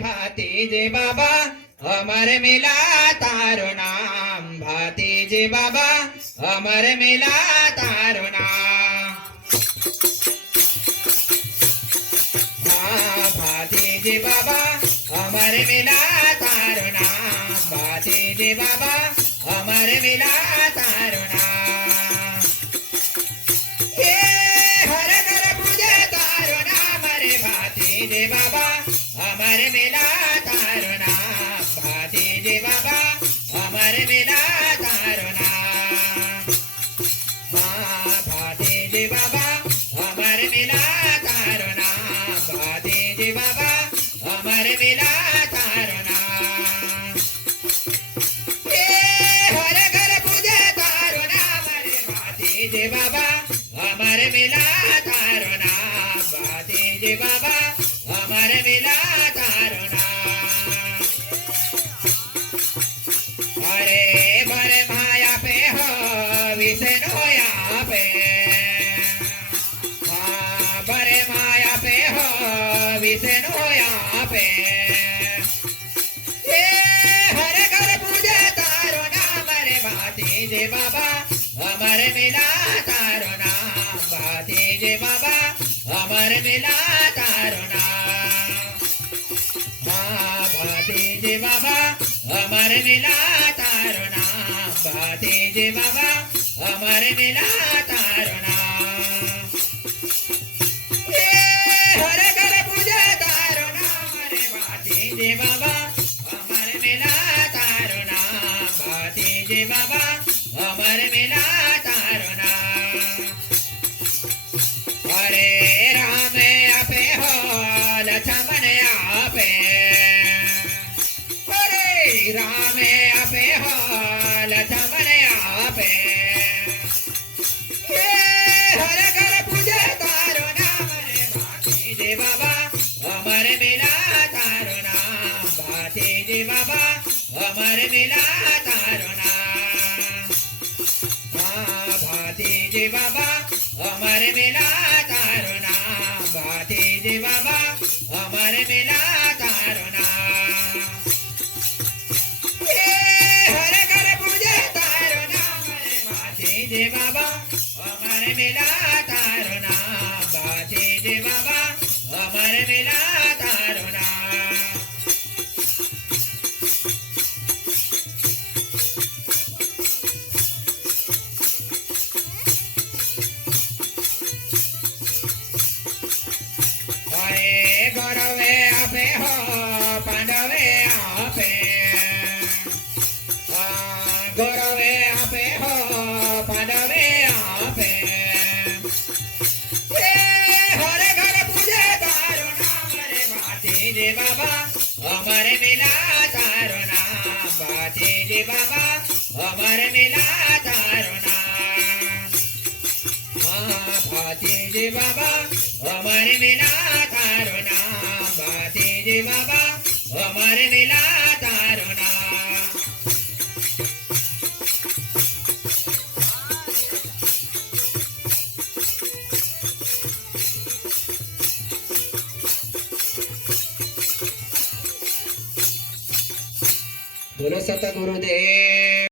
भातीजे बाबा अमर मिला तारो नाम भातीजे बाबा अमर मिला तारो नाम भातीजे बाबा अमर मिला तारो नाम भातीजे बाबा अमर मिला तारो नाम हे हर घर पूजे तारो नाम रे भातीजे बाबा अमर मिला तारो नाम भातीजे बाबा अमर मिला तारो नाम भातीजे बाबा अमर मिला तारो नाम भातीजे बाबा अमर मिला तारो नाम हे हर घर पूजे तारो नाम रे भातीजे बाबा अमर मिला तारो नाम भातीजे बाबा अमर मिला तारो नाम अरे बरे माया पे हो विष्णु या पे बरे माया पे हो विष्णु या पे हे हर घर पूजे तारो नाम रे भातीजे बाबा अमर मिला तारो नाम भातीजे बाबा अमर मिला तारो नाम भातीजे बाबा अमर मिला तारो नाम भातीजे बाबा अमर मिला तारो नाम हे हर घर पूजे तारो नाम रे भातीजे बाबा अमर मिला तारो नाम भातीजे बाबा अमर मिला तारो नाम अरे राम आपे हो लक्ष्मण आपे अरे राम आपे हो लक्ष्मण आपे हे हर घर पूजे तारो नाम रे भातीजे बाबा अमर मिला तारो नाम भातीजे बाबा अमर मिला तारो नाम भातीजे बाबा अमर मिला तारो नाम भातीजे बाबा अमर मिला तारो नाम हे हर घर पूजे तारो नाम रे भातीजे बाबा अमर मिला तारो नाम भातीजे बाबा अमर मिला तारो नाम अरे गौरवे आपे हो पांडवे आपे गौरवे आपे हो पांडवे आपे हे हर घर पूजे तारो नाम रे भातीजे बाबा अमर मिला तारो नाम भातीजे बाबा अमर मिला तारो नाम भातीजे बाबा अमर मिला तारो नाम भातीजे बाबा अमर मिला तारो नाम बोलो सत गुरुदेव।